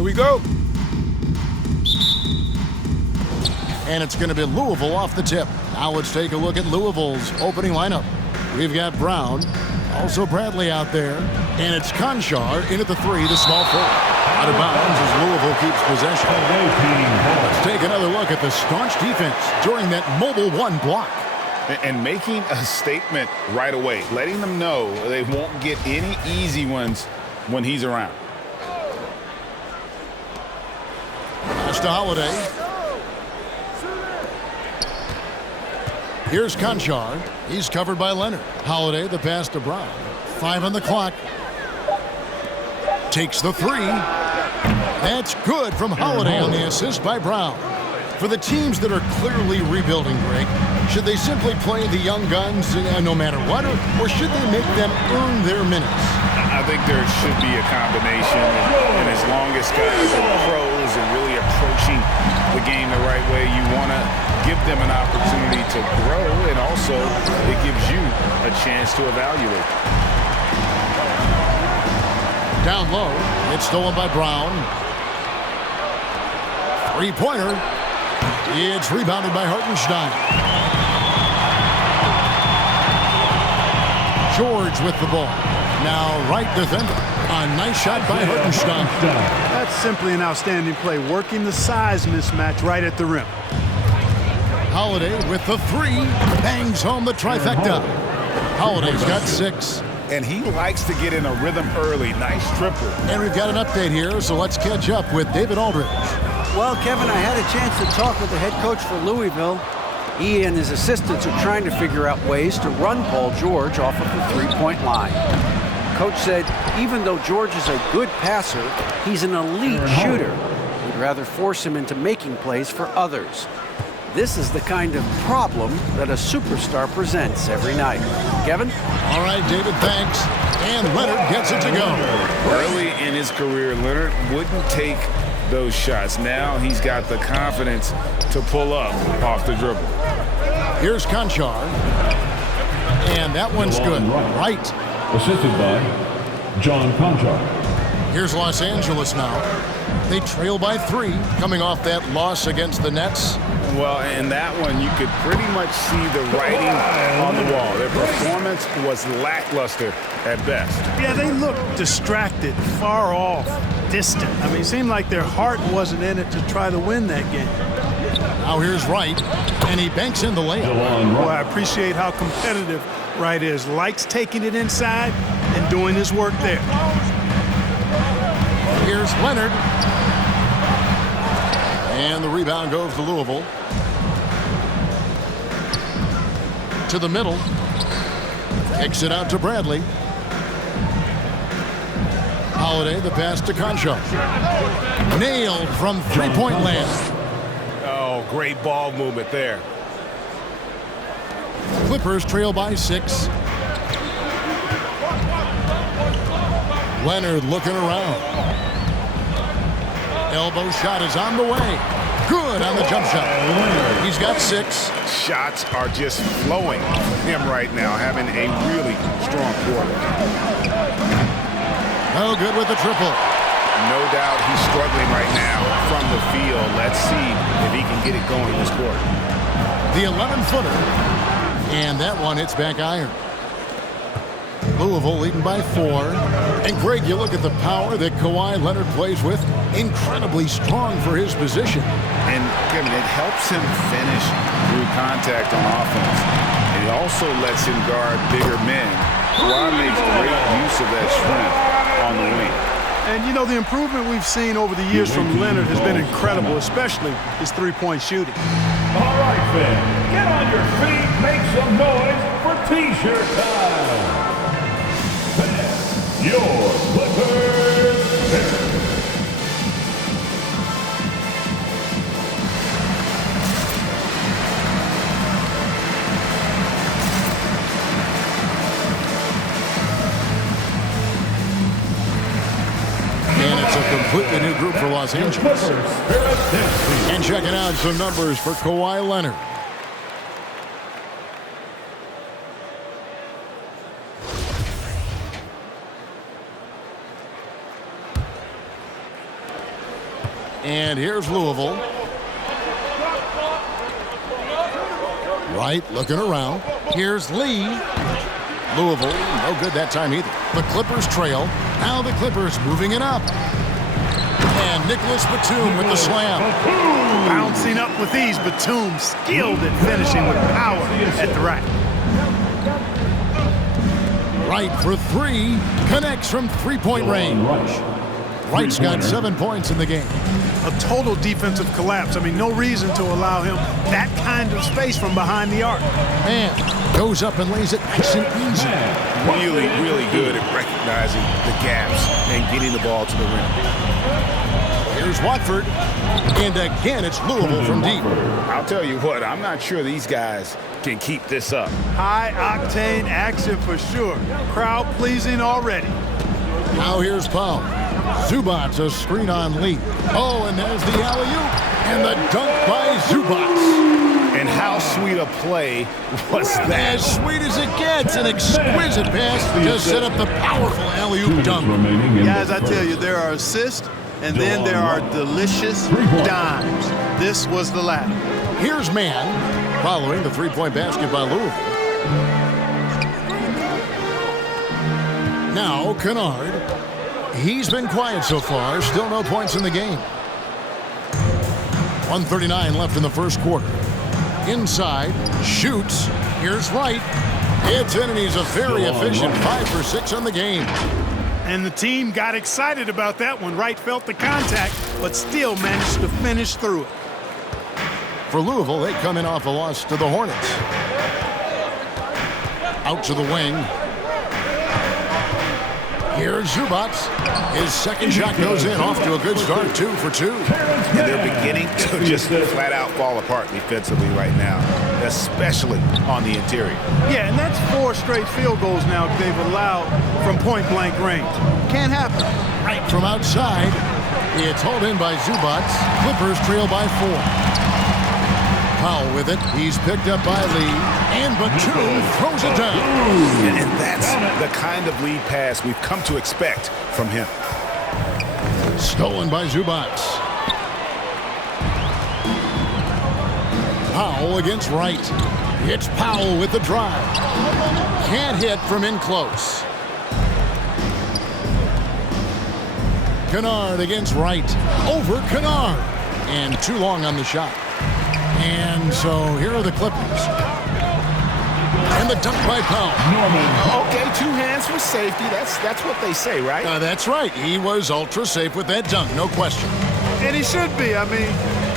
Here we go. And it's going to be Louisville off the tip. Now let's take a look at Louisville's opening lineup. We've got Brown, also Bradley out there, and it's Conchar in at the 3, the small forward. Out of bounds as Louisville keeps possession. Let's take another look at the staunch defense during that mobile 1 block. And making a statement right away, letting them know they won't get any easy ones when he's around. Pass to Holiday. Here's Conchar. He's covered by Leonard. Holiday, the pass to Brown. 5 on the clock. Takes the 3. That's good from Holiday on the assist by Brown. For the teams that are clearly rebuilding, Greg, should they simply play the young guns no matter what, or should they make them earn their minutes? I think there should be a combination, and as long as guys are pros and really approaching the game the right way, you want to give them an opportunity to grow, and also it gives you a chance to evaluate. Down low, it's stolen by Brown. 3-pointer. It's rebounded by Hartenstein. George with the ball. Now right defender. A nice shot by Hartenstein. That's simply an outstanding play, working the size mismatch right at the rim. Holiday with the 3. Bangs home the trifecta. Holiday's got 6. And he likes to get in a rhythm early. Nice triple. And we've got an update here, so let's catch up with David Aldridge. Well, Kevin, I had a chance to talk with the head coach for Louisville. He and his assistants are trying to figure out ways to run Paul George off of the 3-point line. Coach said even though George is a good passer, he's an elite shooter. He'd rather force him into making plays for others. This is the kind of problem that a superstar presents every night. Kevin? All right, David, thanks. And Leonard gets it to go. Early in his career, Leonard wouldn't take those shots. Now he's got the confidence to pull up off the dribble. Here's Conchar. And that one's good. Right. Assisted by John Conchar. Here's Los Angeles now. They trail by 3, coming off that loss against the Nets. Well, in that one, you could pretty much see the writing on the wall. Their performance was lackluster at best. Yeah, they looked distracted, far off, distant. I mean, it seemed like their heart wasn't in it to try to win that game. Now here's Wright, and he banks in the layup. Boy, I appreciate how competitive Wright is. Likes taking it inside and doing his work there. Here's Leonard. And the rebound goes to Louisville. To the middle. Kicks it out to Bradley. Holiday, the pass to Conchar. Nailed from 3-point land. Oh, great ball movement there. Clippers trail by 6. Leonard looking around. Elbow shot is on the way. Good on the jump shot. He's got 6. Shots are just flowing him right now, having a really strong quarter. No good with the triple. No doubt he's struggling right now from the field. Let's see if he can get it going this quarter. The 11-footer. And that one hits back iron. Louisville leading by 4. And Greg, you look at the power that Kawhi Leonard plays with. Incredibly strong for his position. And Kevin, it helps him finish through contact on offense. It also lets him guard bigger men. Kawhi makes great use of that strength on the wing. And, you know, the improvement we've seen over the years from Leonard has been incredible, especially his 3-point shooting. All right, fans, get on your feet, make some noise for T-shirt time. Your Clippers. And it's a completely new group for Los Angeles. And checking out some numbers for Kawhi Leonard. And here's Louisville. Wright looking around. Here's Lee. Louisville, no good that time either. The Clippers trail. Now the Clippers moving it up. And Nicholas Batum with the slam. Bouncing up with ease, Batum skilled at finishing with power at the rack. Wright for three. Connects from three-point range. Wright's got 7 points in the game. A total defensive collapse. I mean, no reason to allow him that kind of space from behind the arc. Man goes up and lays it nice and easy. Really, really good at recognizing the gaps and getting the ball to the rim. Here's Watford. And again, it's Louisville from deep. I'll tell you what, I'm not sure these guys can keep this up. High-octane action for sure. Crowd-pleasing already. Now here's Powell. Zubats a screen on Lee. Oh, and there's the alley-oop. And the dunk by Zubats. And how sweet a play was that? As sweet as it gets. An exquisite pass to set up the powerful alley-oop dunk. Guys, I tell you, there are assists, and then there are delicious dimes. This was the latter. Here's Mann following the three-point basket by Louisville. Now Kennard. He's been quiet so far. Still no points in the game. 1:39 left in the first quarter. Inside. Shoots. Here's Wright. It's in, and he's a very efficient 5 for 6 on the game. And the team got excited about that one. Wright felt the contact, but still managed to finish through it. For Louisville, they come in off a loss to the Hornets. Out to the wing. Here's Zubats. His second shot goes in, off to a good start, 2 for 2. And they're beginning to just flat out fall apart defensively right now, especially on the interior. Yeah, and that's 4 straight field goals now they've allowed from point-blank range. Can't happen. Right from outside. It's hauled in by Zubats. Clippers trail by 4. Powell with it. He's picked up by Lee. And Batum throws it down. And that's the kind of lead pass we've come to expect from him. Stolen by Zubats. Powell against Wright. It's Powell with the drive. Can't hit from in close. Kennard against Wright. Over Kennard. And too long on the shot. And so here are the Clippers. And the dunk by Powell. Okay, 2 hands for safety. That's what they say, right? That's right. He was ultra safe with that dunk, no question. And he should be. I mean,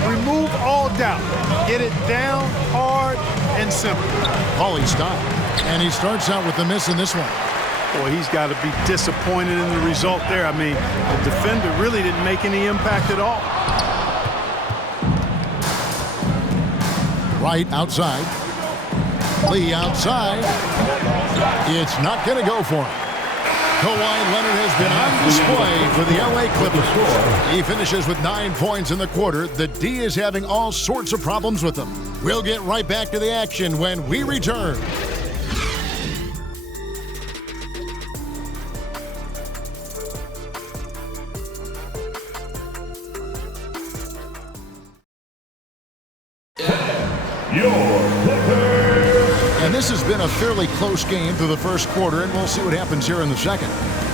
remove all doubt. Get it down, hard, and simple. Paulie stop. And he starts out with the miss in this one. Boy, he's got to be disappointed in the result there. I mean, the defender really didn't make any impact at all. Right outside. Lee outside. It's not going to go for him. Kawhi Leonard has been on display for the LA Clippers. He finishes with 9 points in the quarter. The D is having all sorts of problems with him. We'll get right back to the action when we return. And this has been a fairly close game through the first quarter, and we'll see what happens here in the second.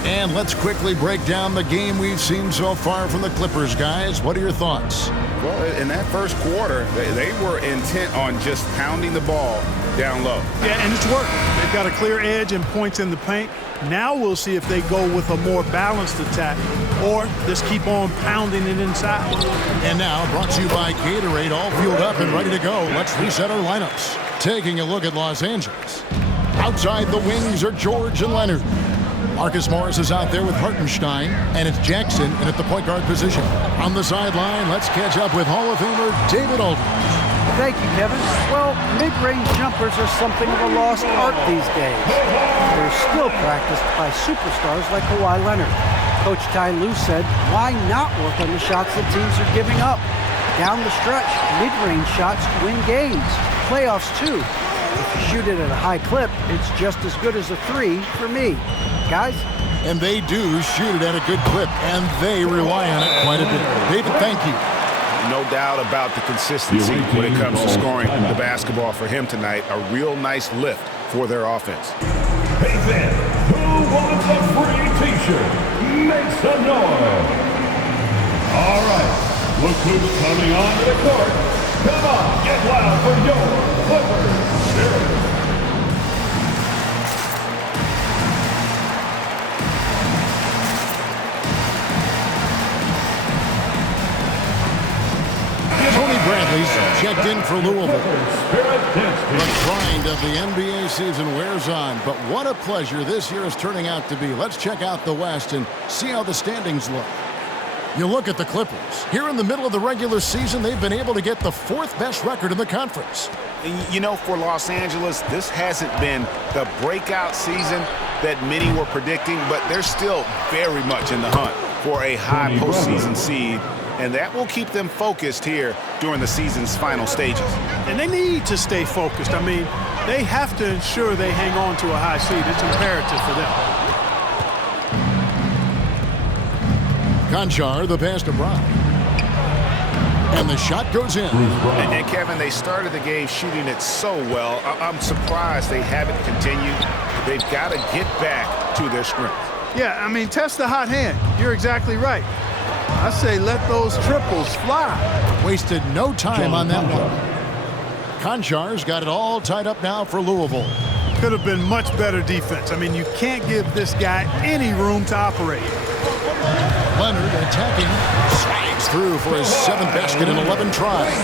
And let's quickly break down the game we've seen so far from the Clippers, guys. What are your thoughts? Well, in that first quarter, they were intent on just pounding the ball down low. Yeah, and it's worked. They've got a clear edge and points in the paint. Now we'll see if they go with a more balanced attack or just keep on pounding it inside. And now, brought to you by Gatorade, all fueled up and ready to go. Let's reset our lineups. Taking a look at Los Angeles. Outside the wings are George and Leonard. Marcus Morris is out there with Hartenstein, and it's Jackson in at the point guard position. On the sideline, let's catch up with Hall of Famer David Aldridge. Thank you, Kevin. Well, mid-range jumpers are something of a lost art these days. They're still practiced by superstars like Kawhi Leonard. Coach Ty Lue said, why not work on the shots that teams are giving up? Down the stretch, mid-range shots win games. Playoffs, too. If you shoot it at a high clip, it's just as good as a 3 for me. Guys, And they do shoot it at a good clip, and they rely on it quite a bit. David, thank you. No doubt about the consistency when it comes to scoring the basketball for him tonight. A real nice lift for their offense. Hey then, who wants a free t-shirt? Make some noise. All right, look who's coming onto the court. Come on, get loud for your Clippers. Bradley's checked in for Louisville. The grind of the NBA season wears on, but what a pleasure this year is turning out to be. Let's check out the West and see how the standings look. You look at the Clippers. Here in the middle of the regular season, they've been able to get the 4th best record in the conference. You know, for Los Angeles, this hasn't been the breakout season that many were predicting, but they're still very much in the hunt for a high postseason seed. And that will keep them focused here during the season's final stages. And they need to stay focused. I mean, they have to ensure they hang on to a high seed. It's imperative for them. Conchar, the pass to Brown. And the shot goes in. And Kevin, they started the game shooting it so well. I'm surprised they haven't continued. They've got to get back to their strength. Yeah, I mean, test the hot hand. You're exactly right. I say let those triples fly. Wasted no time on that one. Conchar's got it all tied up now for Louisville. Could have been much better defense. I mean, you can't give this guy any room to operate. Leonard attacking, slides through for his 7th basket in 11 tries.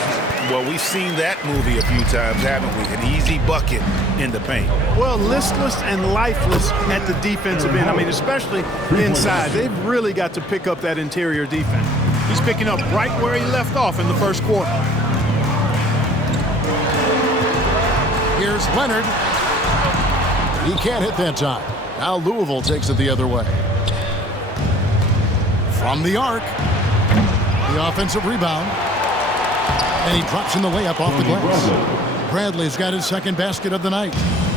Well, we've seen that movie a few times, haven't we? An easy bucket in the paint. Well, listless and lifeless at the defensive end. I mean, especially inside. They've really got to pick up that interior defense. He's picking up right where he left off in the first quarter. Here's Leonard. He can't hit that time. Now Louisville takes it the other way. From the arc. The offensive rebound. And he drops in the layup off the glass. Bradley's got his 2nd basket of the night.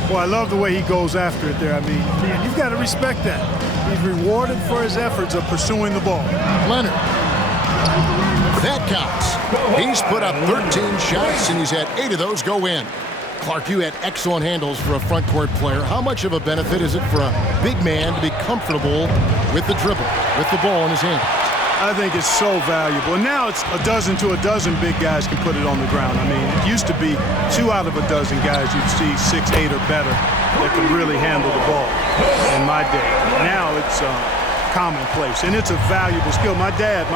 Well, I love the way he goes after it there. I mean, man, you've got to respect that. He's rewarded for his efforts of pursuing the ball. Leonard. That counts. He's put up 13 shots, and he's had 8 of those go in. Clark, you had excellent handles for a front court player. How much of a benefit is it for a big man to be comfortable with the dribble, with the ball in his hand? I think it's so valuable. And now it's a dozen to a dozen big guys can put it on the ground. I mean, it used to be 2 out of a dozen guys you'd see 6, 8 or better that could really handle the ball in my day. Now it's commonplace, and it's a valuable skill. My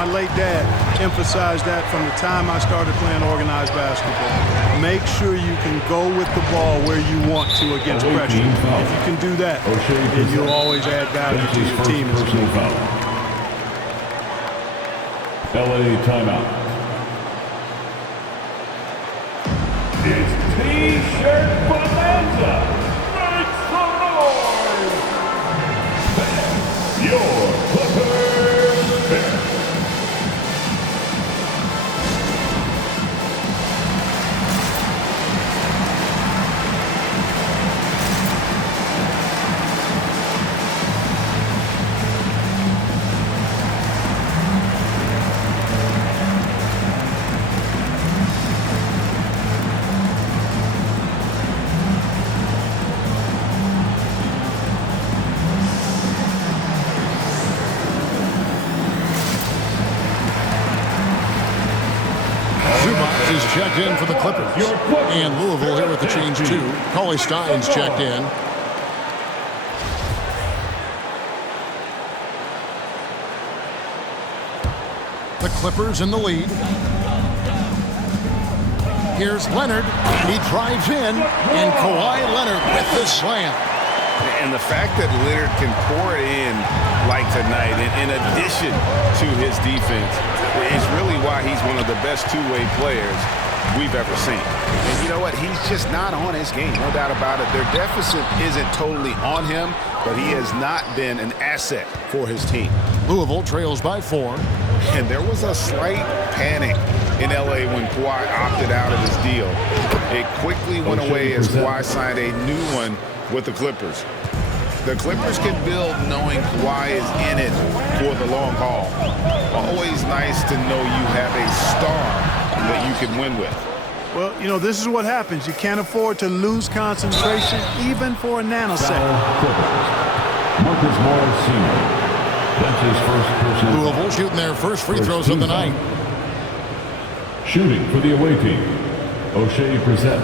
late dad, emphasized that from the time I started playing organized basketball. Make sure you can go with the ball where you want to against pressure. If you can do that, then you'll always add value to your team. LA timeout. It's T-shirt bonanza. Make some noise. That's your Clippers pick. Is checked in for the Clippers. And Louisville here with the change too. Cauley Stein's checked in. The Clippers in the lead. Here's Leonard, and he drives in, and Kawhi Leonard with the slam. And the fact that Leonard can pour it in like tonight, in addition to his defense, is really why he's one of the best two-way players we've ever seen. And you know what? He's just not on his game, no doubt about it. Their deficit isn't totally on him, but he has not been an asset for his team. Louisville trails by 4. And there was a slight panic in L.A. when Kawhi opted out of his deal. It quickly went away as Kawhi signed a new one with the Clippers. The Clippers can build knowing Kawhi is in it for the long haul. Always nice to know you have a star that you can win with. Well, you know, this is what happens. You can't afford to lose concentration even for a nanosecond. Marcus Morris Sr. That's his first personal. Louisville shooting their first free throws of the night. Shooting for the away team, O'Shea Brissett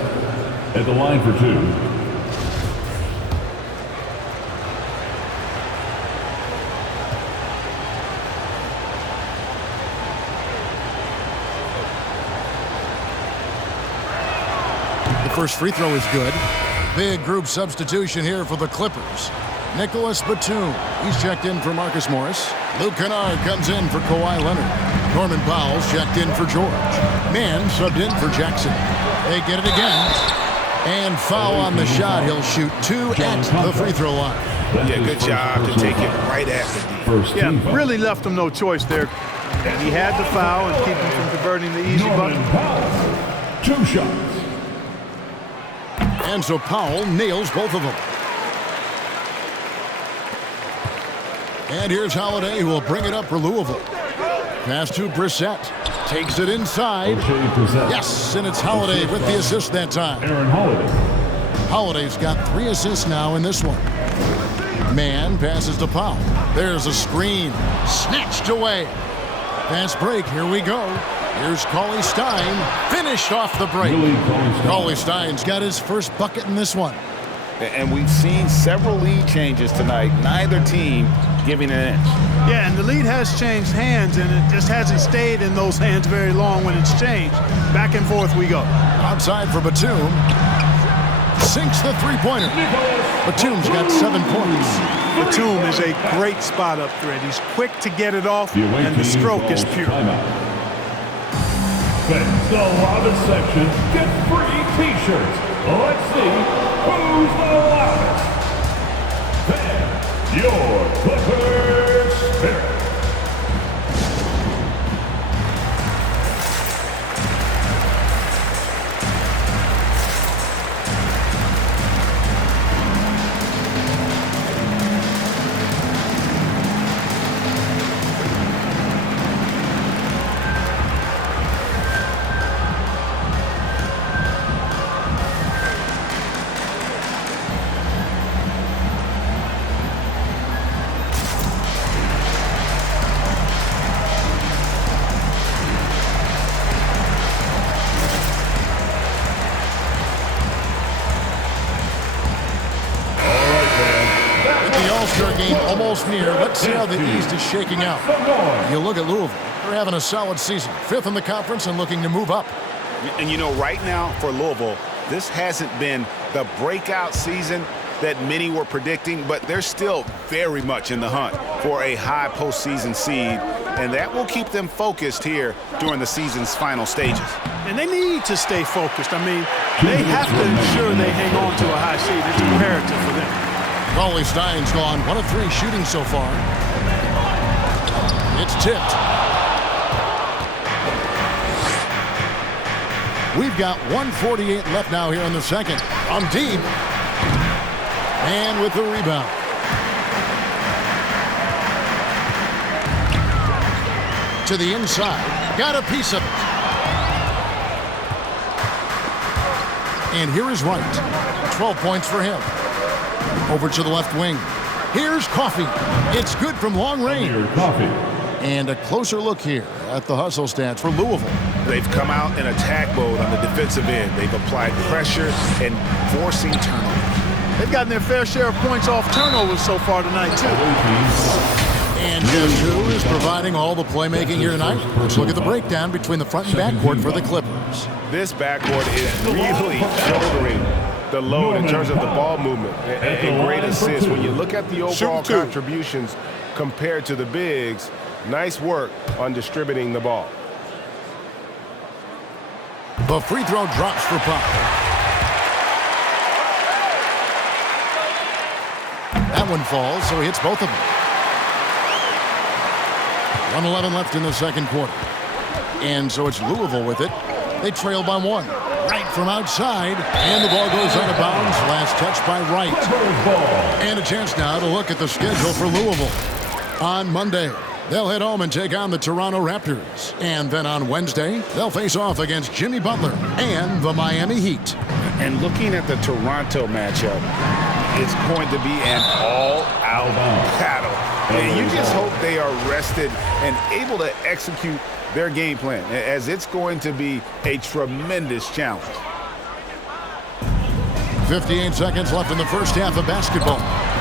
at the line for two. The first free throw is good. Big group substitution here for the Clippers. Nicholas Batum, he's checked in for Marcus Morris. Luke Kennard comes in for Kawhi Leonard. Norman Powell's checked in for George. Mann subbed in for Jackson. They get it again. And foul on the shot. He'll shoot 2 at the free throw line. Yeah, good job to take it right after the Yeah, really left him no choice there. He had the foul and keep him from converting the easy bucket. 2 shots. And so Powell nails both of them. And here's Holiday, who will bring it up for Louisville. Pass to Brissett. Takes it inside. Yes, and it's Holiday with the assist that time. Aaron Holiday. Holiday's got 3 assists now in this one. Mann passes to Powell. There's a screen. Snatched away. Fast break. Here we go. Here's Cauley Stein. Finished off the break. Cauley Stein's got his first bucket in this one. And we've seen several lead changes tonight. Neither team giving an inch. Yeah, and the lead has changed hands, and it just hasn't stayed in those hands very long when it's changed. Back and forth we go. Outside for Batum. Sinks the three-pointer. Batum's got 7 points. Batum is a great spot up threat. He's quick to get it off, and the stroke is pure. Fans, the loudest section get free T-shirts. Let's see who's the loudest. Fan, your Clippers spirit. Game almost near. Let's see how the East is shaking out. You look at Louisville. They're having a solid season. 5th in the conference and looking to move up. And you know, right now for Louisville, this hasn't been the breakout season that many were predicting, but they're still very much in the hunt for a high postseason seed, and that will keep them focused here during the season's final stages. And they need to stay focused. I mean, they have to ensure they hang on to a high seed. It's imperative for them. Cauley Stein's gone 1 of 3 shooting so far. It's tipped. We've got 1:48 left now here in the second. On deep. And with the rebound. To the inside. Got a piece of it. And here is Wright. 12 points for him. Over to the left wing. Here's Coffey. It's good from long range. And a closer look here at the hustle stats for Louisville. They've come out in attack mode on the defensive end. They've applied pressure and forcing turnovers. They've gotten their fair share of points off turnovers so far tonight, too. And guess who is providing all the playmaking here tonight? Let's look at the breakdown between the front and backcourt for the Clippers. This backcourt is really shouldering the load in terms of the ball movement and great assists. When you look at the overall contributions compared to the bigs, nice work on distributing the ball. The free throw drops for Powell. That one falls, so he hits both of them. 1:11 left in the second quarter. And so it's Louisville with it. They trail by 1. Right from outside, and the ball goes out of bounds. Last touch by Wright. And a chance now to look at the schedule for Louisville. On Monday, they'll head home and take on the Toronto Raptors. And then on Wednesday, they'll face off against Jimmy Butler and the Miami Heat. And looking at the Toronto matchup, it's going to be an all-out battle. And you just hope they are rested and able to execute their game plan, as it's going to be a tremendous challenge. 58 seconds left in the first half of basketball.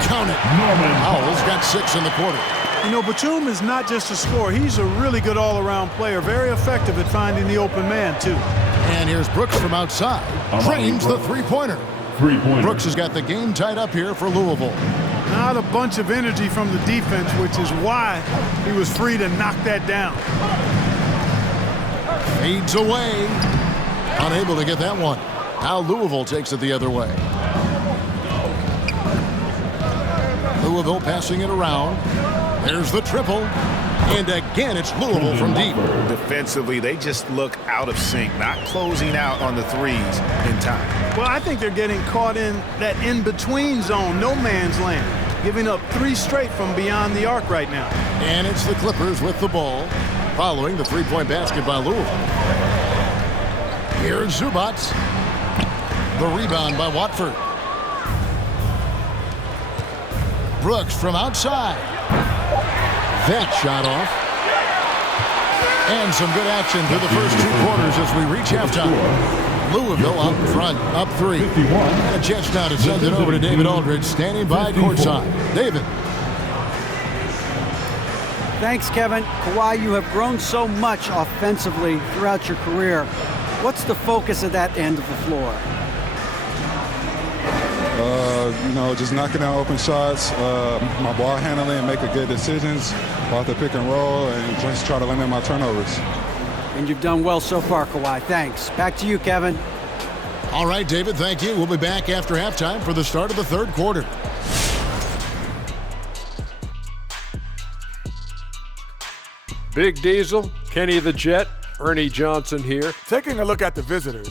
Count it. Howell's got 6 in the quarter. You know, Batum is not just a scorer. He's a really good all-around player. Very effective at finding the open man, too. And here's Brooks from outside. Drains the three-pointer. Brooks has got the game tied up here for Louisville. Not a bunch of energy from the defense, which is why he was free to knock that down. Fades away. Unable to get that one. Now Louisville takes it the other way. Louisville passing it around. There's the triple. And again, it's Louisville from deep. Defensively, they just look out of sync, not closing out on the threes in time. Well, I think they're getting caught in that in-between zone, no man's land, giving up 3 straight from beyond the arc right now. And it's the Clippers with the ball, following the three-point basket by Louisville. Here's Zubac. The rebound by Watford. Brooks from outside. That shot off. And some good action through the first 2 quarters as we reach halftime. Louisville up front, up 3. A chance now to send it over to David Aldridge, standing by courtside. David. Thanks, Kevin. Kawhi, you have grown so much offensively throughout your career. What's the focus of that end of the floor? You know, just knocking down open shots, my ball handling, and making good decisions off the pick and roll, and just try to limit my turnovers. And you've done well so far, Kawhi. Thanks. Back to you, Kevin. All right, David, thank you. We'll be back after halftime for the start of the third quarter. Big Diesel, Kenny the Jet, Ernie Johnson here. Taking a look at the visitors,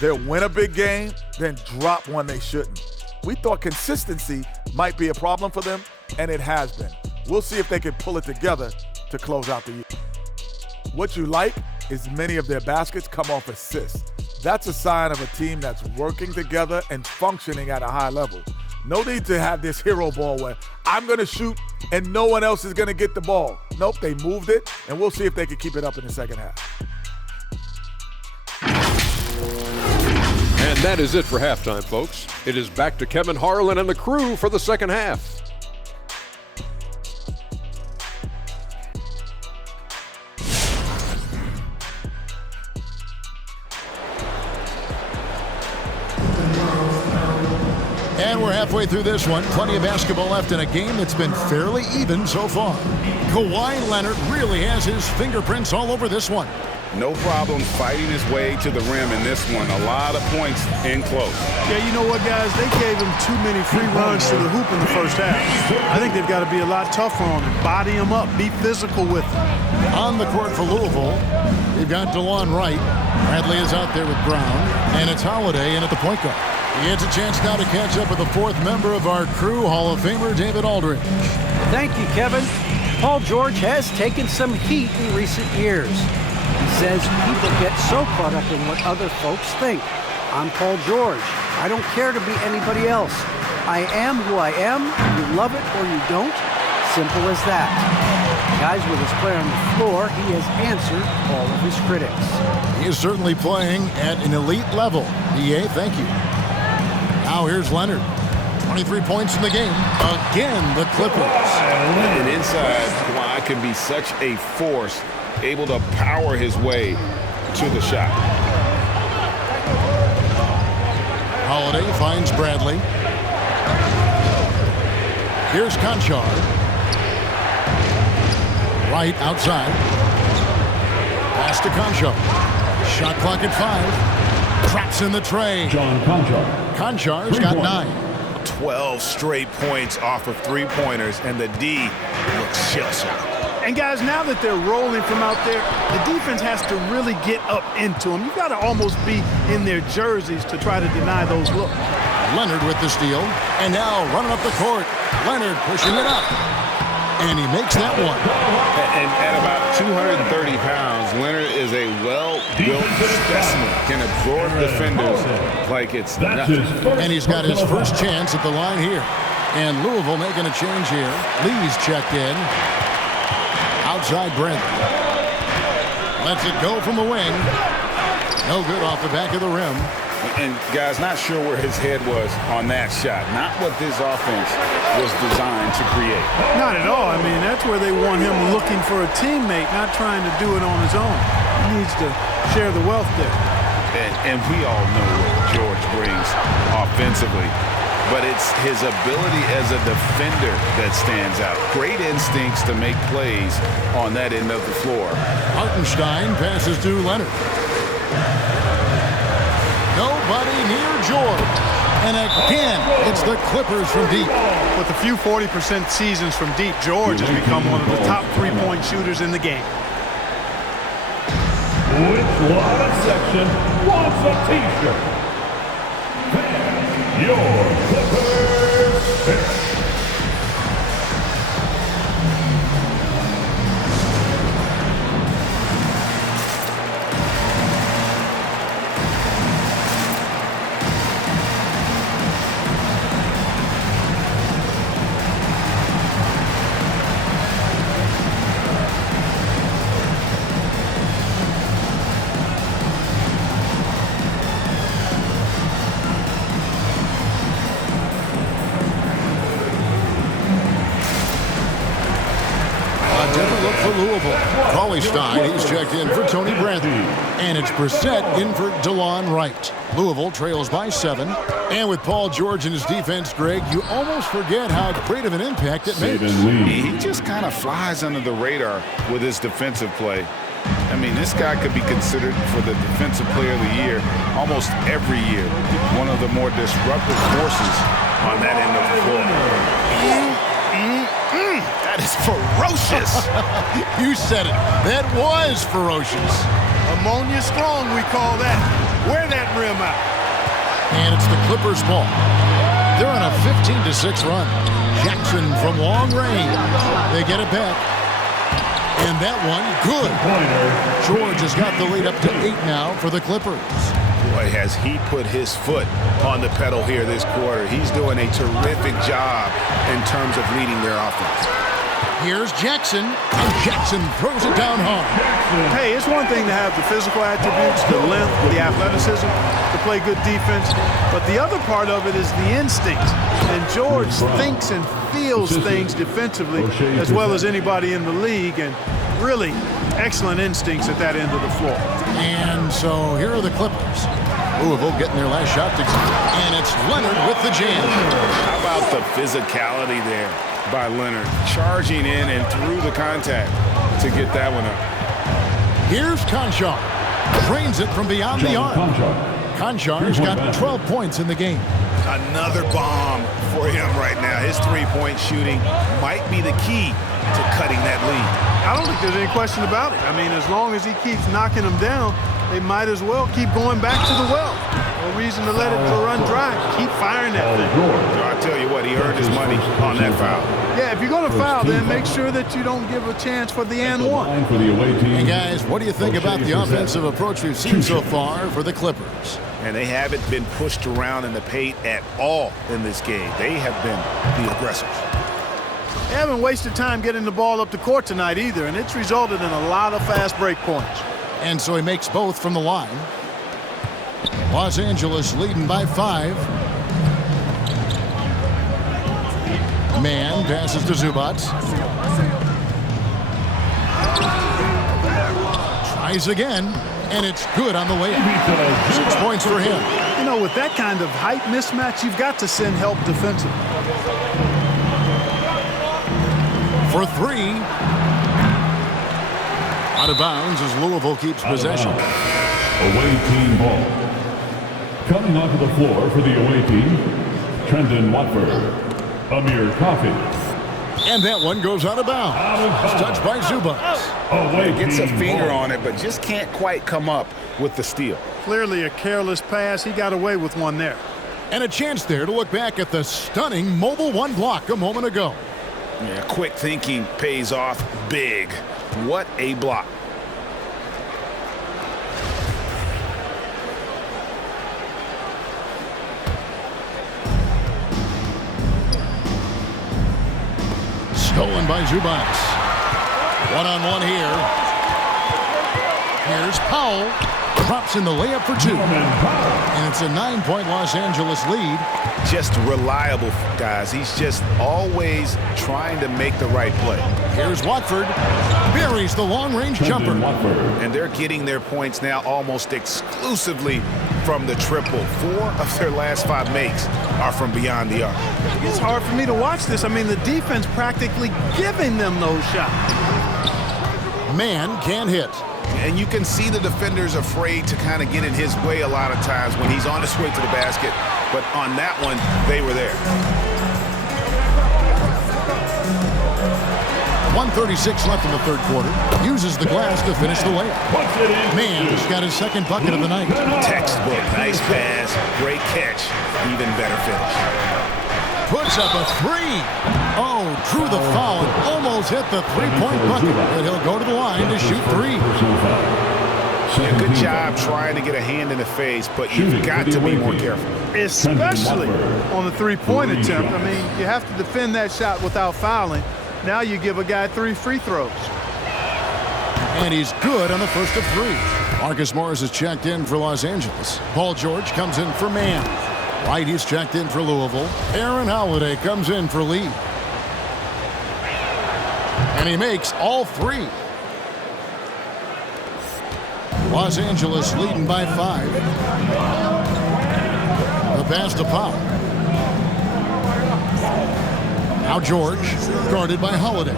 they'll win a big game, then drop one they shouldn't. We thought consistency might be a problem for them, and it has been. We'll see if they can pull it together to close out the year. What you like is many of their baskets come off assists. That's a sign of a team that's working together and functioning at a high level. No need to have this hero ball where I'm going to shoot and no one else is going to get the ball. Nope, they moved it, and we'll see if they can keep it up in the second half. And that is it for halftime, folks. It is back to Kevin Harlan and the crew for the second half. And we're halfway through this one. Plenty of basketball left in a game that's been fairly even so far. Kawhi Leonard really has his fingerprints all over this one. No problem fighting his way to the rim in this one. A lot of points in close. Yeah, you know what, guys? They gave him too many free runs to the hoop in the first half. I think they've got to be a lot tougher on him. Body him up. Be physical with him. On the court for Louisville, we've got DeLon Wright. Bradley is out there with Brown. And it's Holiday in at the point guard. He gets a chance now to catch up with the 4th member of our crew, Hall of Famer David Aldridge. Thank you, Kevin. Paul George has taken some heat in recent years. He says people get so caught up in what other folks think. I'm Paul George. I don't care to be anybody else. I am who I am. You love it or you don't. Simple as that. Guys, with his play on the floor, he has answered all of his critics. He is certainly playing at an elite level. EA, thank you. Now here's Leonard. 23 points in the game. Again, the Clippers. And inside, Kawhi can be such a force, able to power his way to the shot. Holiday finds Bradley. Here's Conchar. Right outside. Pass to Conchar. Shot clock at 5. Traps in the tray. John Conchar. Conchar's got 9. 12 straight points off of three-pointers, and the D looks shell-shocked. And guys, now that they're rolling from out there, the defense has to really get up into them. You've got to almost be in their jerseys to try to deny those looks. Leonard with the steal, and now running up the court. Leonard pushing it up, and he makes that one. And at about 230 pounds, Leonard is a well-built specimen, can absorb defenders like it's nothing. And he's got his first chance at the line here. And Louisville making a change here. Lee's checked in. Outside Brent. Lets it go from the wing. No good off the back of the rim. And, guys, not sure where his head was on that shot. Not what this offense was designed to create. Not at all. I mean, that's where they want him looking for a teammate, not trying to do it on his own. He needs to share the wealth there. And we all know what George brings offensively. But it's his ability as a defender that stands out. Great instincts to make plays on that end of the floor. Hartenstein passes to Leonard. Nobody near George. And again, it's the Clippers from deep. With a few 40% seasons from deep, George has become one of the top three-point shooters in the game. Which line section wants a T-shirt? Your Clippers pick. Stein, he's checked in for Tony Bradley. And it's Brissett in for DeLon Wright. Louisville trails by 7. And with Paul George in his defense, Greg, you almost forget how great of an impact it makes. He just kind of flies under the radar with his defensive play. I mean, this guy could be considered for the Defensive Player of the Year almost every year. One of the more disruptive forces on that end of the floor. That is ferocious. You said it. That was ferocious. Ammonia strong, we call that. Wear that rim out. And it's the Clippers' ball. They're on a 15-6 run. Jackson from long range. They get it back. And that one, good. George has got the lead up to 8 now for the Clippers. Boy, has he put his foot on the pedal here this quarter. He's doing a terrific job in terms of leading their offense. Here's Jackson, and Jackson throws it down hard. Hey, it's one thing to have the physical attributes, the length, the athleticism, to play good defense, but the other part of it is the instinct. And George thinks and feels things defensively as well as anybody in the league, and really excellent instincts at that end of the floor. And so here are the Clippers. Louisville getting their last shot, and it's Leonard with the jam. How about the physicality there by Leonard, charging in and through the contact to get that one up. Here's Conchar. Drains it from beyond the arc. Conchar's got 12 points in the game. Another bomb for him right now. His three-point shooting might be the key to cutting that lead. I don't think there's any question about it. I mean, as long as he keeps knocking them down, they might as well keep going back to the well. No reason to let it run dry. Keep firing that thing. I tell you what, he earned his money on that foul. Yeah, if you're going to foul, then make sure that you don't give a chance for the and one. Hey, guys, what do you think about the offensive approach we've seen so far for the Clippers? And they haven't been pushed around in the paint at all in this game. They have been the aggressors. They haven't wasted time getting the ball up the court tonight either, and it's resulted in a lot of fast break points. And so he makes both from the line. Los Angeles leading by 5. Man passes to Zubac. Tries again, and it's good on the way up. 6 points for him. You know, with that kind of height mismatch, you've got to send help defensively. For 3. Out of bounds as Louisville keeps possession. Away team ball. Coming onto the floor for the away team, Trendon Watford, Amir Coffey, And that one goes out of bounds. It's touched by Zubac. Gets a finger on it, but just can't quite come up with the steal. Clearly a careless pass. He got away with one there. And a chance there to look back at the stunning Mobile One block a moment ago. Yeah, quick thinking pays off big. What a block. Stolen by Zubac. One-on-one here. Here's Powell. Drops in the layup for two. And it's a 9-point Los Angeles lead. Just reliable, guys. He's just always trying to make the right play. Here's Watford. Buries the long-range jumper. And they're getting their points now almost exclusively from the triple. 4 of their last 5 makes are from beyond the arc. It's hard for me to watch this. I mean, the defense practically giving them those shots. Man can't hit. And you can see the defenders afraid to kind of get in his way a lot of times when he's on his way to the basket. But on that one, they were there. 1:36 left in the third quarter. Uses the glass to finish the layup. Man's got his second bucket of the night. Textbook. Nice pass. Great catch. Even better finish. Puts up a three. Oh, drew the foul and almost hit the three-point bucket. But he'll go to the line to shoot 3. Yeah, good job trying to get a hand in the face, but you've got to be more careful. Especially on the three-point attempt. I mean, you have to defend that shot without fouling. Now you give a guy 3 free throws. And he's good on the first of 3. Marcus Morris is checked in for Los Angeles. Paul George comes in for Man. White is checked in for Louisville. Aaron Holiday comes in for Lee. And he makes all 3. Los Angeles leading by 5. The pass to Powell. Now George, guarded by Holiday.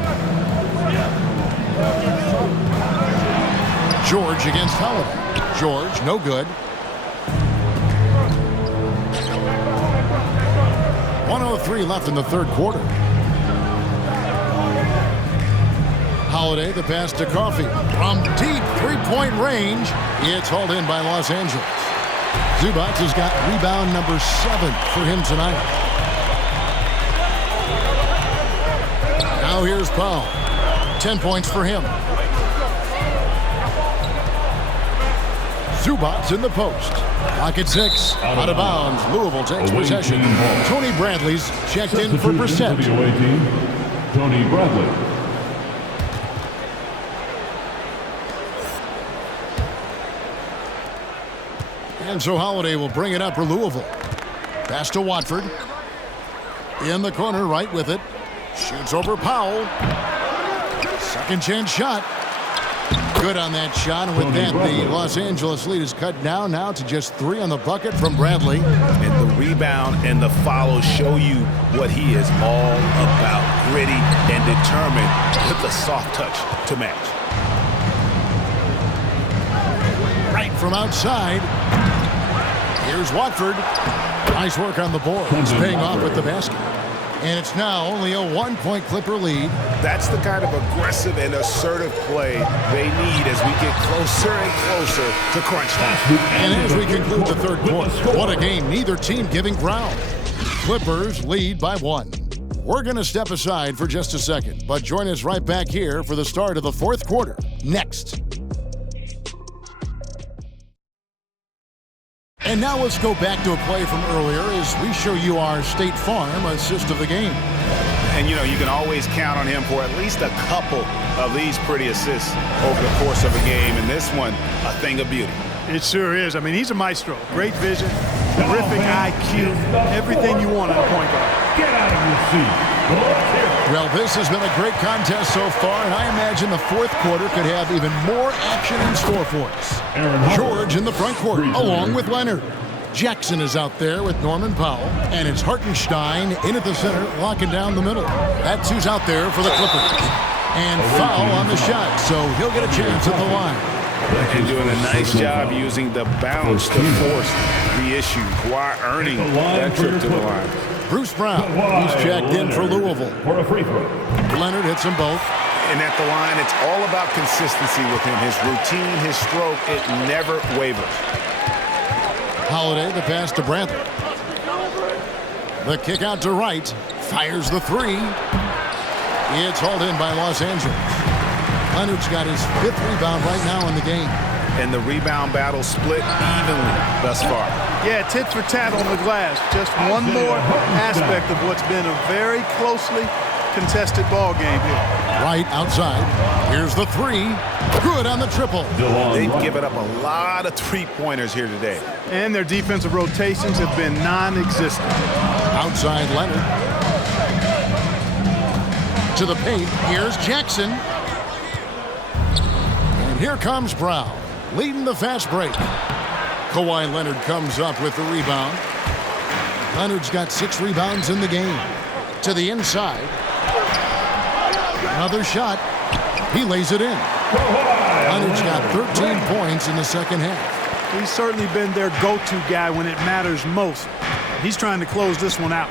George against Holiday. George, no good. 1:03 left in the third quarter. Holiday, the pass to Coffey. From deep three-point range, it's hauled in by Los Angeles. Zubac has got rebound number 7 for him tonight. Now here's Powell. 10 points for him. Zubac in the post. Clock at 6. Out of bounds. Louisville takes possession. Tony Bradley's checked in for Brissett. Tony Bradley. And so Holiday will bring it up for Louisville. Pass to Watford. In the corner, right with it. Shoots over Powell. Second chance shot. Good on that shot. And with that, the Los Angeles lead is cut down now to just 3 on the bucket from Bradley. And the rebound and the follow show you what he is all about. Gritty and determined with the soft touch to match. Right from outside. Here's Watford. Nice work on the board. It's paying off with the basket. And it's now only a 1-point Clipper lead. That's the kind of aggressive and assertive play they need as we get closer and closer to crunch time. And as we conclude the third quarter, what a game, neither team giving ground. Clippers lead by 1. We're going to step aside for just a second, but join us right back here for the start of the fourth quarter. Next. And now let's go back to a play from earlier as we show you our State Farm assist of the game. And, you know, you can always count on him for at least a couple of these pretty assists over the course of a game. And this one, a thing of beauty. It sure is. I mean, he's a maestro. Great vision, terrific IQ, everything you want in a point guard. Get out of your seat. Well, this has been a great contest so far, and I imagine the fourth quarter could have even more action in store for us. George in the front court, along with Leonard. Jackson is out there with Norman Powell, and it's Hartenstein in at the center, locking down the middle. That's who's out there for the Clippers. And foul on the shot, so he'll get a chance at the line. and doing a nice job using the bounce to force the issue. Kawhi earning that trip to the line. Bruce Brown, he's checked in for Louisville. For a free throw. Leonard hits them both. And at the line, it's all about consistency with him. His routine, his stroke, it never wavers. Holiday, the pass to Bradley. The kick out to Wright. Fires the three. It's hauled in by Los Angeles. Leonard's got his 5th rebound right now in the game. And the rebound battle split evenly thus far. Yeah, tit for tat on the glass. Just one more aspect of what's been a very closely contested ball game here. Right outside. Here's the three. Good on the triple. They've given up a lot of three-pointers here today. And their defensive rotations have been non-existent. Outside Leonard. To the paint. Here's Jackson. And here comes Brown, leading the fast break. Kawhi Leonard comes up with the rebound. Leonard's got 6 rebounds in the game. To the inside. Another shot. He lays it in. Leonard's got 13 points in the second half. He's certainly been their go-to guy when it matters most. He's trying to close this one out.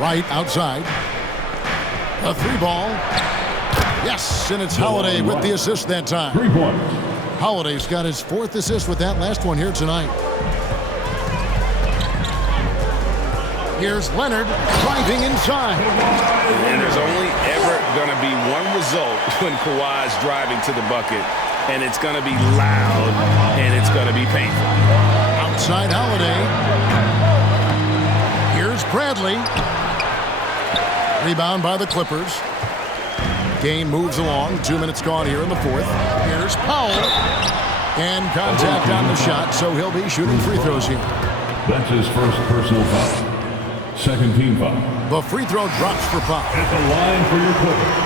Right outside. A 3-ball. Yes, and it's Holiday with the assist that time. 3 points. Holiday's got his 4th assist with that last one here tonight. Here's Leonard driving inside. And there's only ever going to be one result when Kawhi's driving to the bucket, and it's going to be loud, and it's going to be painful. Outside Holiday. Here's Bradley. Rebound by the Clippers. Game moves along. 2 minutes gone here in the 4th. Here's Powell. And contact on the shot, so he'll be shooting free throws here. That's his first personal foul. Second team foul. The free throw drops for Powell. At the line for your Clippers,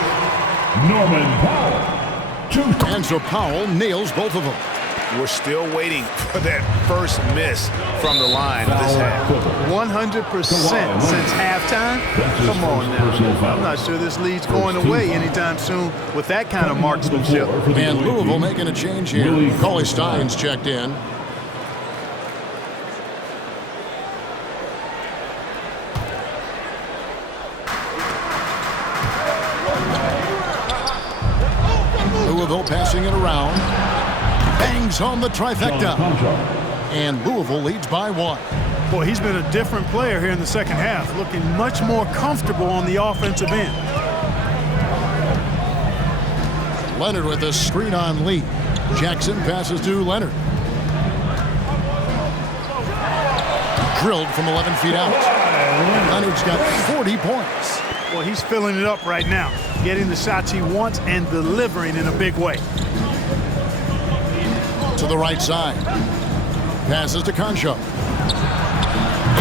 Norman Powell. 2. And so Powell nails both of them. We're still waiting for that first miss from the line of this half. 100% since halftime? Come on now. I'm not sure this lead's going away anytime soon with that kind of marksmanship. And Louisville making a change here. Cauley Stein's checked in. Louisville passing it around. Bangs home the trifecta. And Louisville leads by 1. Boy, he's been a different player here in the second half, looking much more comfortable on the offensive end. Leonard with a screen on Lee. Jackson passes to Leonard. Drilled from 11 feet out. Leonard's got 40 points. Well, he's filling it up right now, getting the shots he wants and delivering in a big way. To the right side. Passes to Concho.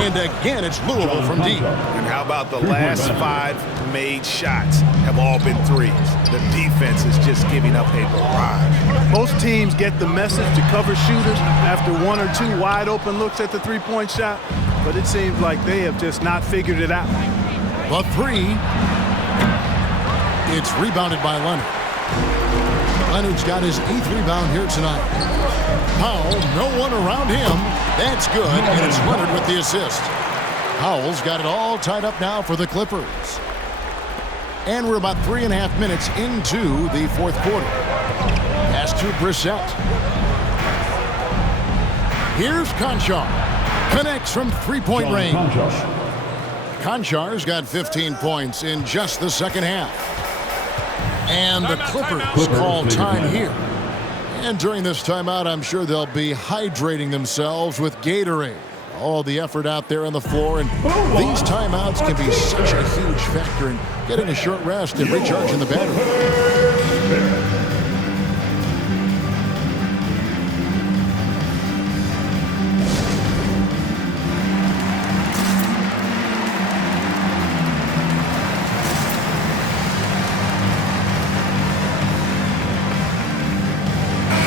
And again, it's Louisville from deep. And how about the last 5 made shots have all been threes? The defense is just giving up a barrage. Most teams get the message to cover shooters after 1 or 2 wide open looks at the three-point shot, but it seems like they have just not figured it out. The 3. It's rebounded by Leonard. Leonard's got his 8th rebound here tonight. Powell, no one around him. That's good, and it's Leonard with the assist. Powell's got it all tied up now for the Clippers. And we're about 3.5 minutes into the 4th quarter. Pass to Brissett. Here's Conchar. Connects from 3-point range. Conchar's got 15 points in just the second half. And the Clippers call time here. And during this timeout, I'm sure they'll be hydrating themselves with Gatorade. All the effort out there on the floor, and these timeouts can be such a huge factor in getting a short rest and recharging the battery.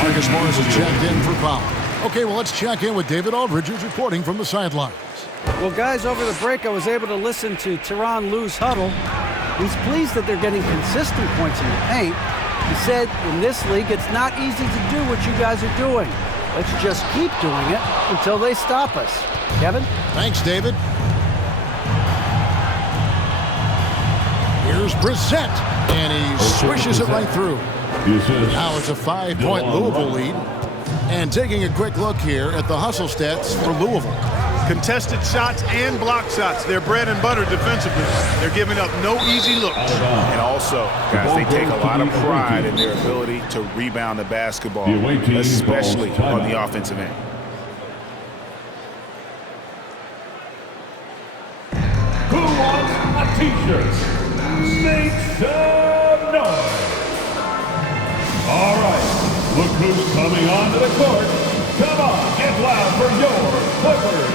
Marcus Morris is checked in for Powell. Okay, well, let's check in with David Aldridge, who's reporting from the sidelines. Well, guys, over the break, I was able to listen to Tyronn Lue's huddle. He's pleased that they're getting consistent points in the paint, He said, in this league, it's not easy to do what you guys are doing. Let's just keep doing it until they stop us. Kevin? Thanks, David. Here's Brissett, and he swishes it right through. Now it's a 5-point Louisville lead. And taking a quick look here at the hustle stats for Louisville. Contested shots and block shots. They're bread and butter defensively. They're giving up no easy looks. And also, guys, they take a lot of pride in their ability to rebound the basketball, especially on the offensive end. Who wants a t-shirt? Make some noise. All right, look who's coming onto the court. Come on, get loud for your Clippers.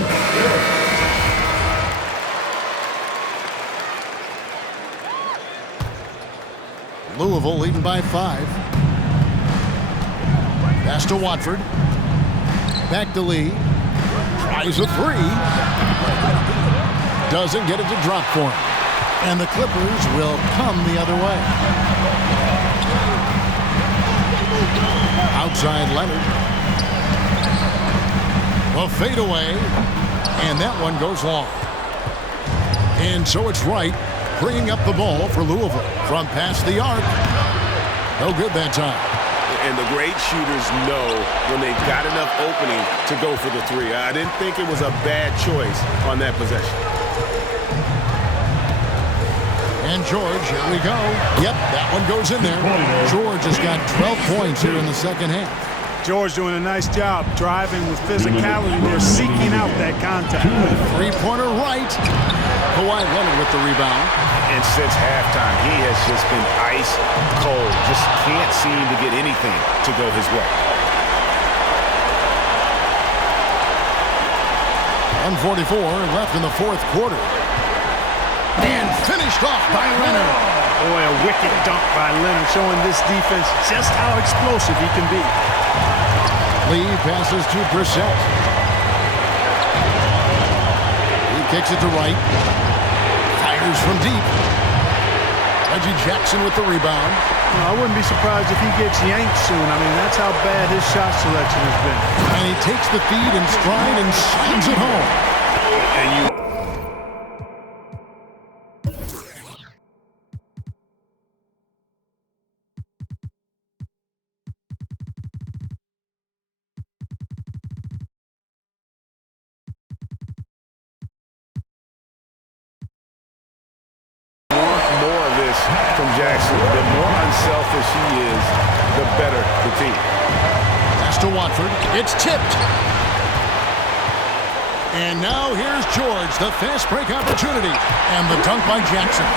Louisville leading by 5. Pass to Watford. Back to Lee. Tries a 3. Doesn't get it to drop for him. And the Clippers will come the other way. Outside Leonard. A fadeaway. And that one goes long. And so it's Wright bringing up the ball for Louisville from past the arc. No good that time. And the great shooters know when they've got enough opening to go for the 3. I didn't think it was a bad choice on that possession. And George, here we go. Yep, that one goes in there. George has got 12 points here in the second half. George doing a nice job driving with physicality. They're seeking out that contact. Three-pointer right. Kawhi Leonard with the rebound. And since halftime, he has just been ice cold. Just can't seem to get anything to go his way. 1:44 left in the fourth quarter. And finished off by Leonard. Boy, a wicked dunk by Leonard, showing this defense just how explosive he can be. Lee passes to Brissett. He kicks it to Wright. Fires from deep. Reggie Jackson with the rebound. I wouldn't be surprised if he gets yanked soon. I mean, that's how bad his shot selection has been. And he takes the feed in stride and slams it home. And you from Jackson. The more unselfish he is, the better the team. Pass to Watford. It's tipped. And now here's George, the fast break opportunity. And the dunk by Jackson.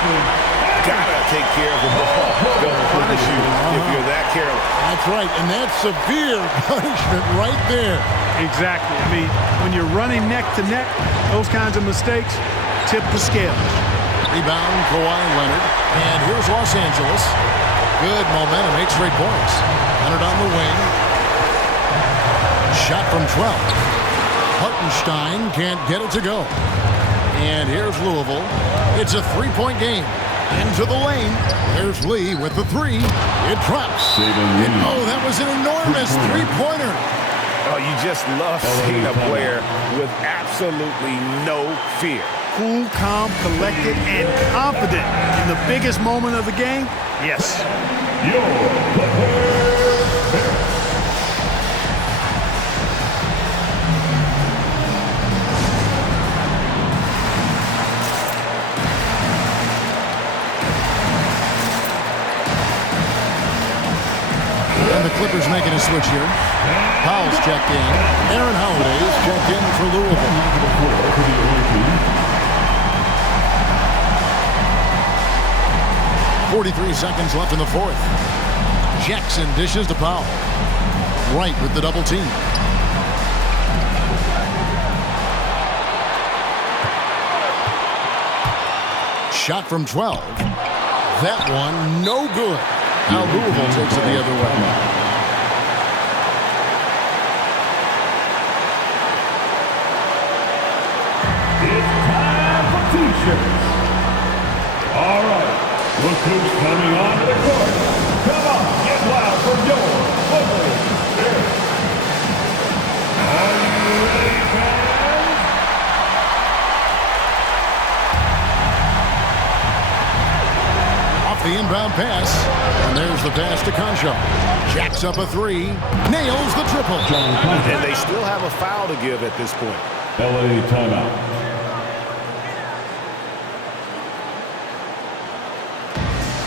Gotta take care of the ball. They'll punish you if you're that careless. That's right, and that's severe punishment right there. Exactly. I mean, when you're running neck to neck, those kinds of mistakes tip the scales. Rebound, Kawhi Leonard. And here's Los Angeles. Good momentum, 8 straight points. Leonard on the wing. Shot from 12. Hartenstein can't get it to go. And here's Louisville. It's a 3-point game. Into the lane. There's Lee with the 3. It drops. Oh, that was an enormous 3-pointer. Oh, you just love seeing a player with absolutely no fear. Cool, calm, collected, and confident in the biggest moment of the game? Yes. And the Clippers making a switch here. Powell's checked in. Aaron Holiday's checked in for Louisville. 43 seconds left in the fourth. Jackson dishes to Powell. Wright with the double team. Shot from 12. That one, no good. Now Louisville takes it the other way. It's time for t-shirts. All right, look who's coming onto the court. Come on, pass. And there's the pass to Concho. Jacks up a three. Nails the triple. And they still have a foul to give at this point. LA timeout.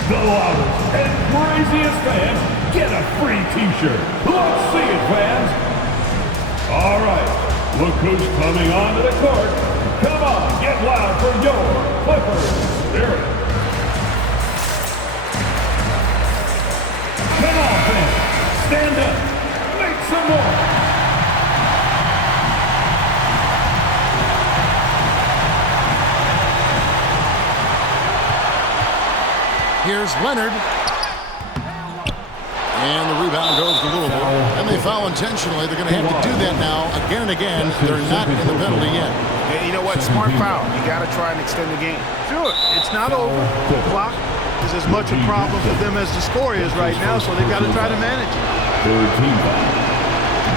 The loudest and craziest fans get a free T-shirt. Let's see it, fans. All right, look who's coming onto the court. Come on, get loud for your Clippers spirit. Come on, fans, stand up, make some more. Here's Leonard. And the rebound goes to Louisville. And they foul intentionally. They're going to have to do that now again and again. They're not in the penalty yet. Yeah, you know what? Smart foul. You got to try and extend the game. Sure, it's not over. The clock is as much a problem for them as the score is right now, so they've got to try to manage it.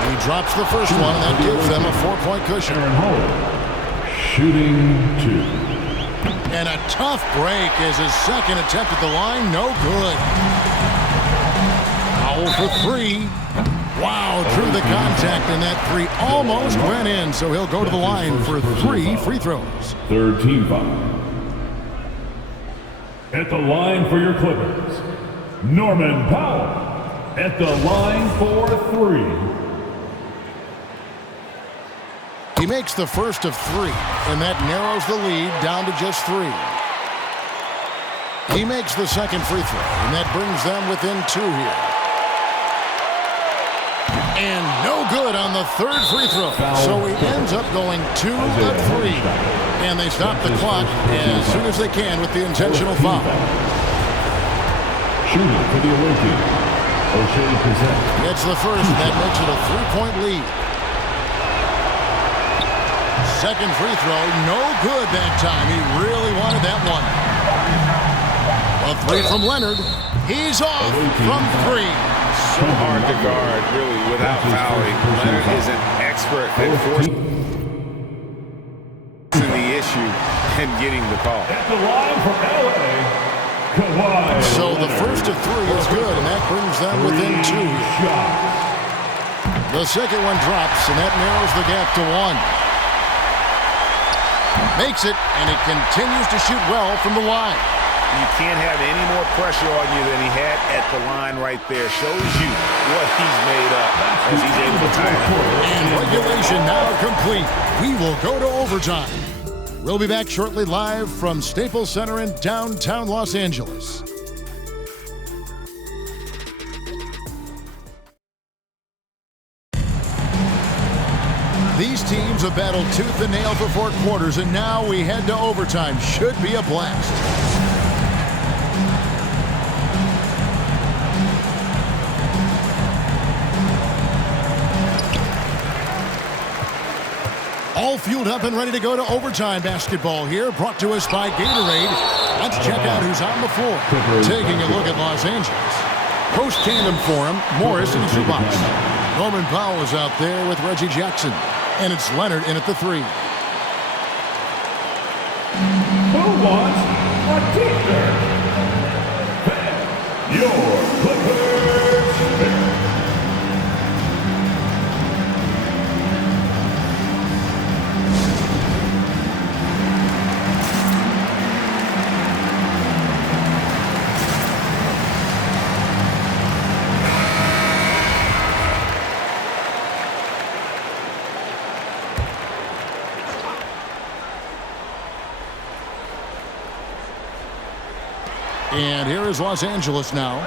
He drops the first one, and that gives them a 4-point cushion. Shooting two. And a tough break is his second attempt at the line. No good. Foul for three. Wow, drew the contact, and that three almost went in, so he'll go to the line for 3 free throws. Third team foul. At the line for your Clippers, Norman Powell. At the line for 3. He makes the first of 3, and that narrows the lead down to just 3. He makes the second free throw, and that brings them within 2 here. And no good on the third free throw. So he ends up going 2 of 3. And they stop the clock as soon as they can with the intentional foul. Shooting for the away team, O'Shea presents. Gets the first, and that makes it a 3-point lead. Second free throw, no good that time. He really wanted that one. A 3 from Leonard. He's off from 3. So hard to guard, really, without fouling. Leonard is an expert at forcing the issue and getting the call. At the line for LA, Kawhi. So the first of 3 is good, and that brings them within 2. The second one drops, and that narrows the gap to 1. Makes it, and he continues to shoot well from the line. You can't have any more pressure on you than he had at the line right there. Shows you what he's made up as he's able to tie it up. And regulation now complete. We will go to overtime. We'll be back shortly live from Staples Center in downtown Los Angeles. These teams have battled tooth and nail for 4 quarters, and now we head to overtime. Should be a blast. All fueled up and ready to go to overtime basketball here, brought to us by Gatorade. Let's check out who's on the floor. Taking a look at Los Angeles. Post tandem for him, Morris and Zubac. Norman Powell is out there with Reggie Jackson. And it's Leonard in at the 3. Who wants a T-shirt? Your Clippers spirit. And here is Los Angeles now.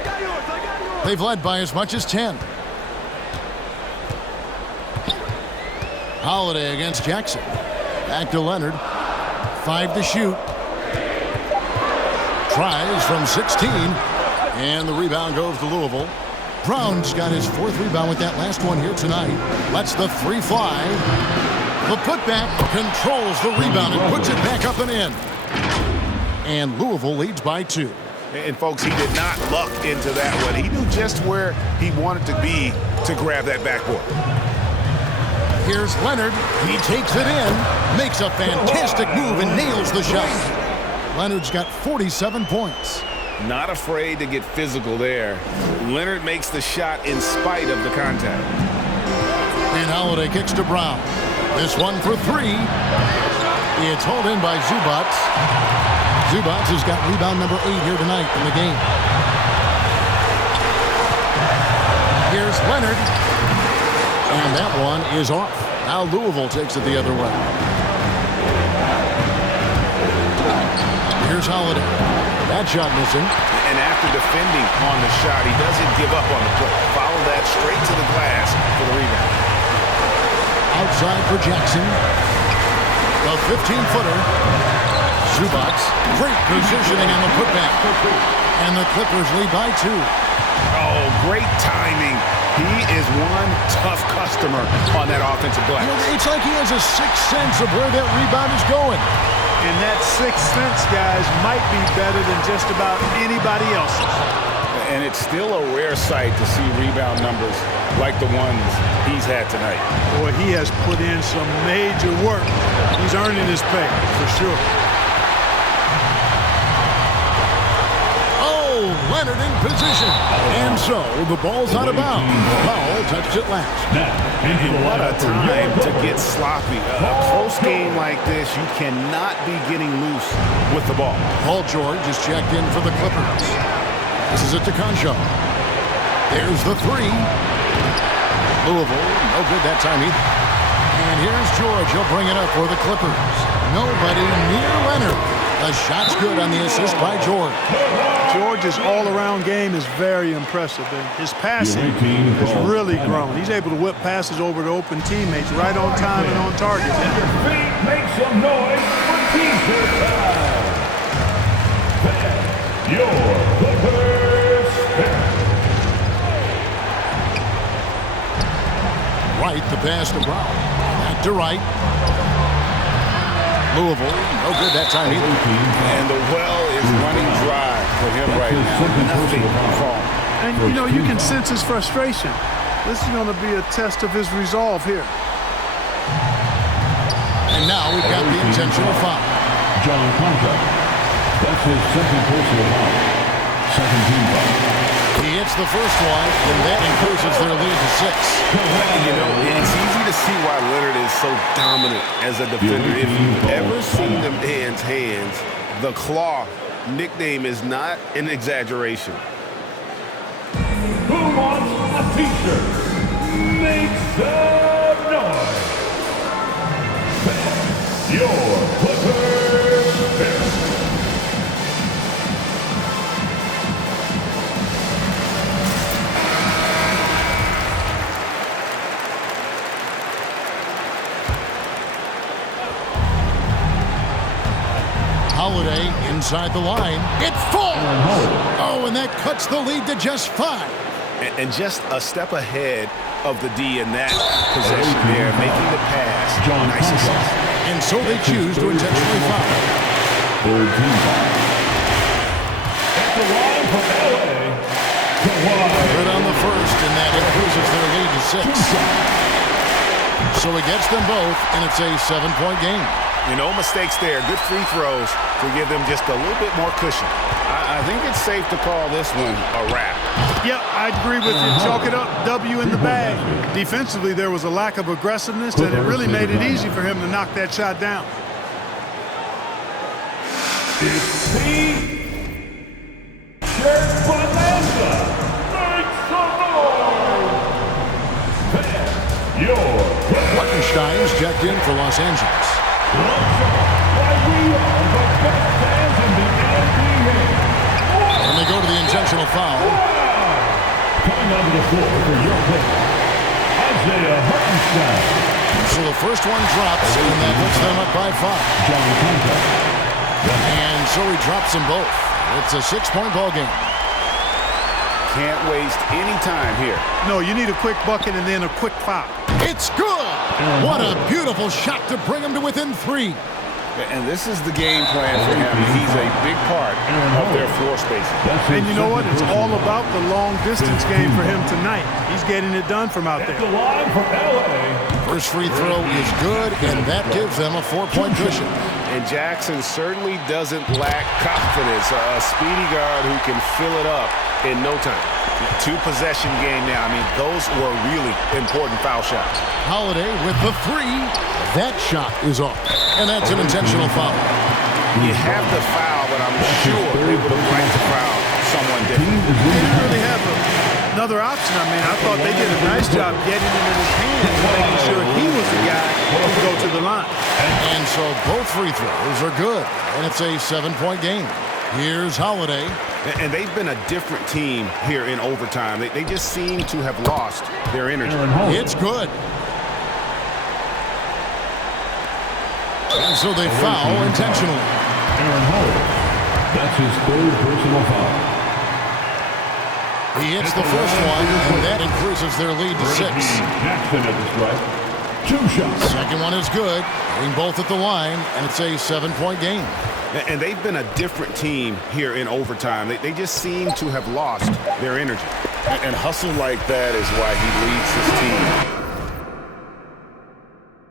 They've led by as much as 10. Holiday against Jackson. Back to Leonard. 5 to shoot. Tries from 16. And the rebound goes to Louisville. Brown's got his 4th rebound with that last one here tonight. Lets the 3 fly. The putback controls the rebound and puts it back up and in. And Louisville leads by 2. And, folks, he did not luck into that one. He knew just where he wanted to be to grab that backboard. Here's Leonard. He takes it in, makes a fantastic move, and nails the shot. Leonard's got 47 points. Not afraid to get physical there. Leonard makes the shot in spite of the contact. And Holiday kicks to Brown. This one for three. It's hauled in by Zubats. Zubats has got rebound number 8 here tonight in the game. Here's Leonard. And that one is off. Now Louisville takes it the other way. Here's Holiday. That shot missing. And after defending on the shot, he doesn't give up on the play. Follow that straight to the glass for the rebound. Outside for Jackson. The 15-footer. Zubats. Great positioning on the putback. And the Clippers lead by 2. Oh, great timing. He is one tough customer on that offensive glass. It's like he has a sixth sense of where that rebound is going. And that sixth sense, guys, might be better than just about anybody else's. And it's still a rare sight to see rebound numbers like the ones he's had tonight. Boy, he has put in some major work. He's earning his pay, for sure. Leonard in position. And so the ball's out of bounds. Powell touched it last. What a time to get sloppy. A close game like this, you cannot be getting loose with the ball. Paul George is checked in for the Clippers. This is it to Concho. There's the 3. Louisville, no good that time either. And here's George. He'll bring it up for the Clippers. Nobody near Leonard. The shot's good on the assist by George. George's all-around game is very impressive, and his passing has really grown. He's able to whip passes over to open teammates right on time and on target. And your feet make some noise for T-shirt time. Your Clippers pick. Wright, the pass to Brown. Back to Wright. Louisville, no good that time either. And the well is running dry for him right now. Nothing from. And, you know, you can sense his frustration. This is going to be a test of his resolve here. And now we've got the intentional foul. John Concho. That's his second personal foul. Second team foul. He hits the first one, and that increases their lead to 6. You know, it's easy to see why Leonard is so dominant as a defender. If you've ever seen the man's hands, the Claw nickname is not an exaggeration. Who wants a T-shirt? Make some noise. Your Clippers pick. Holiday inside the line. It falls! Oh, and that cuts the lead to just 5. And just a step ahead of the D in that possession there, making the pass. Nice assist. And so they choose to intentionally foul. Third team foul. At the line for LA. Good on the first, and that increases their lead to 6. So he gets them both, and it's a 7-point game. You know, mistakes there. Good free throws to give them just a little bit more cushion. I think it's safe to call this one a wrap. Yeah, I agree with you. Chalk it up, W in the bag. Defensively, there was a lack of aggressiveness, and it really made it easy for him to knock that shot down. It's T-shirt bonanza. Make some noise. Your Martinstein's checked in for Los Angeles. Why we are the best fans in the NBA. And they go to the intentional foul. Coming onto the floor for your pick, Isaiah Hartenstein. So the first one drops, and that puts them up by 5. John Concho. And so he drops them both. It's a 6-point ball game. Can't waste any time here. No, you need a quick bucket and then a quick foul. It's good! What a beautiful shot to bring them to within 3. And this is the game plan for him. He's a big part of their floor spacing. And you know what? It's all about the long distance game for him tonight. He's getting it done from out there. The line for LA. First free throw is good, and that gives them a 4-point cushion. And Jackson certainly doesn't lack confidence. A speedy guard who can fill it up in no time. Two-possession game now. I mean, those were really important foul shots. Holiday with the 3. That shot is off, and that's an intentional foul. You have the foul, but I'm sure they would have liked to foul someone different. They didn't really have another option. I mean, I thought they did a nice job getting him in his hands and making sure he was the guy who could go to the line. And so both free throws are good, and it's a 7-point game. Here's Holiday. And they've been a different team here in overtime. They just seem to have lost their energy. It's good. And so they foul intentionally. Aaron Holiday. That's his third personal foul. He hits the first one, and that increases their lead to 6. Jackson at the strike. 2 shots. Second one is good. Hitting both at the line, and it's a 7-point game. And they've been a different team here in overtime. They just seem to have lost their energy. And hustle like that is why he leads his team.